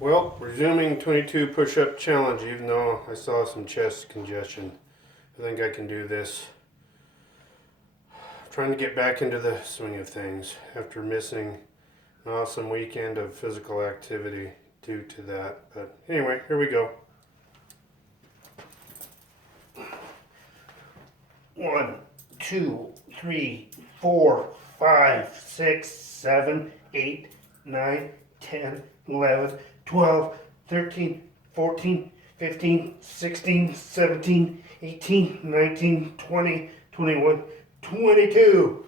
Well, resuming 22 push-up challenge, even though I saw some chest congestion. I think I can do this. Trying to get back into the swing of things after missing an awesome weekend of physical activity due to that. But anyway, here we go. 1, 2, 3, 4, 5, 6, 7, 8, 9, 10, 11, 12, 13, 14, 15, 16, 17, 18, 19, 20, 21, 22.